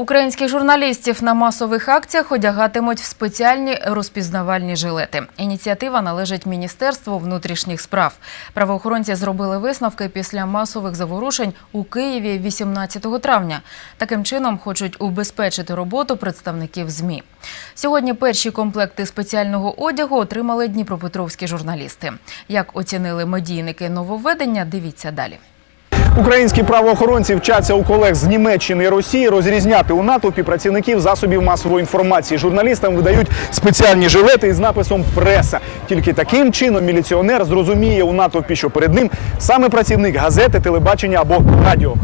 Українських журналістів на масових акціях одягатимуть в спеціальні розпізнавальні жилети. Ініціатива належить Міністерству внутрішніх справ. Правоохоронці зробили висновки після масових заворушень у Києві 18 травня. Таким чином хочуть убезпечити роботу представників ЗМІ. Сьогодні перші комплекти спеціального одягу отримали дніпропетровські журналісти. Як оцінили медійники нововведення, дивіться далі. Українські правоохоронці вчаться у колег з Німеччини і Росії розрізняти у натовпі працівників засобів масової інформації. Журналістам видають спеціальні жилети із написом Преса. Тільки таким чином міліціонер зрозуміє у натовпі, що перед ним саме працівник газети, телебачення або радіо.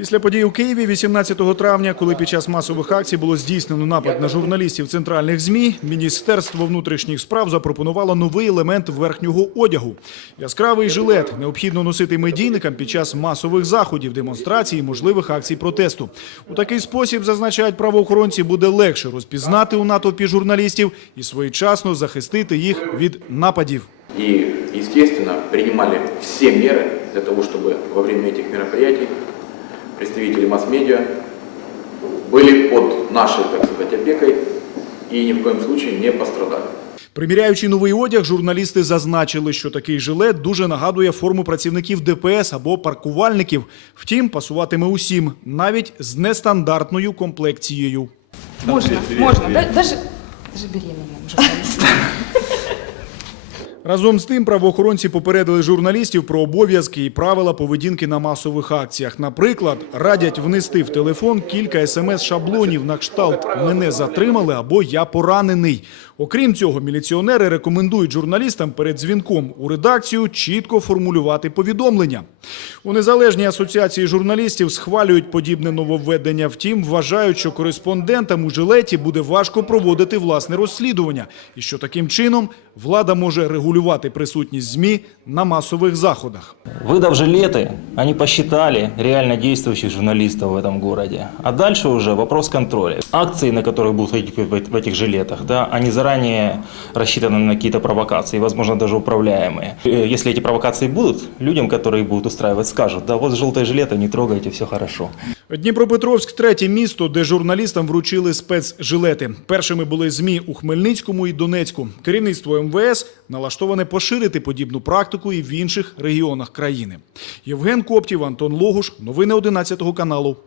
Після подій у Києві 18 травня, коли під час масових акцій було здійснено напад на журналістів центральних змі, Міністерство внутрішніх справ запропонувало новий елемент верхнього одягу. Яскравий жилет необхідно носити медійникам під час масових заходів, демонстрацій і можливих акцій протесту. У такий спосіб зазначають правоохоронці, буде легше розпізнати у натовпі журналістів і своєчасно захистити їх від нападів. И, естественно, принимали все меры для того, чтобы во время этих мероприятий представители масс-медиа были под нашей, так сказать, опекой и ни в коем случае не пострадали. Приміряючи новий одяг, журналісти зазначили, що такий жилет дуже нагадує форму працівників ДПС або паркувальників. Втім, пасуватиме усім, навіть з нестандартною комплекцією. Можно, можно. Да- даже, даже журналистам. Разом з тим, правоохоронці попередили журналістів про обов'язки і правила поведінки на масових акціях. Наприклад, радять внести в телефон кілька смс-шаблонів на кшталт «Мене затримали» або «Я поранений». Окрім цього, міліціонери рекомендують журналістам перед дзвінком у редакцію чітко формулювати повідомлення. У незалежній асоціації журналістів схвалюють подібне нововведення. Втім, вважають, що кореспондентам у жилеті буде важко проводити власне розслідування, і що таким чином влада може регулювати присутність ЗМІ на масових заходах. Выдав жилеты, они посчитали реально действующих журналистов в этом городе. А дальше уже вопрос контроля. Акции, на которые будут ходить в эт- в этих жилетах, да, они заранее рассчитаны на какие-то провокации, возможно, даже управляемые. Э, Если эти провокации будут, людям, которые их будут устраивать, скажут, да вот желтые жилеты, не трогайте, все хорошо. Дніпропетровськ третє місто, де журналістам вручили спецжилети. Першими були ЗМІ у Хмельницькому і Донецьку. Керівництво МВС налаштоване поширити подібну практику і в інших регіонах країни. Євген Коптів, Антон Логуш. Новини 11 каналу.